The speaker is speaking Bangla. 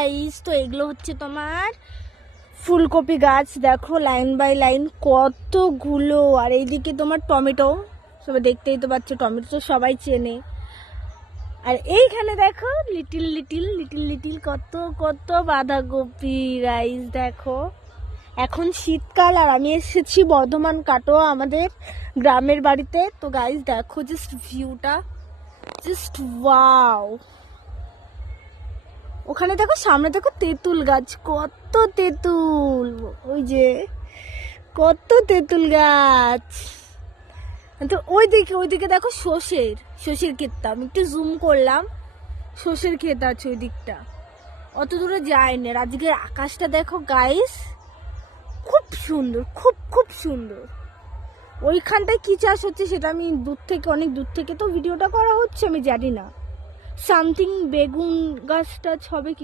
গাইস, তো এগুলো হচ্ছে তোমার ফুলকপি গাছ। দেখো লাইন বাই লাইন কতগুলো। আর এইদিকে তোমার টমেটো, সবাই দেখতেই তো পাচ্ছ, টমেটো তো সবাই চেনে। আর এইখানে দেখো লিটিল লিটিল লিটিল লিটিল কত কত বাঁধাকপি গাইস। দেখো এখন শীতকাল আর আমি এসেছি বর্ধমান কাটোয়া আমাদের গ্রামের বাড়িতে। তো গাইস দেখো জাস্ট ভিউটা, জাস্ট ওয়াও। ওখানে দেখো সামনে দেখো তেঁতুল গাছ, কত তেঁতুল, ওই যে কত তেঁতুল গাছ। তো ওইদিকে দেখো সর্ষের ক্ষেতটা, আমি একটু জুম করলাম, সর্ষের ক্ষেত আছে ওই দিকটা, অত দূরে যায়নি। আর আজকের আকাশটা দেখো গাইস, খুব সুন্দর, খুব খুব সুন্দর। ওইখানটায় কি চাষ হচ্ছে সেটা আমি অনেক দূর থেকে তো ভিডিওটা করা হচ্ছে, আমি জানি না। সামথিং বেগুন গাছ টাছ হবে কি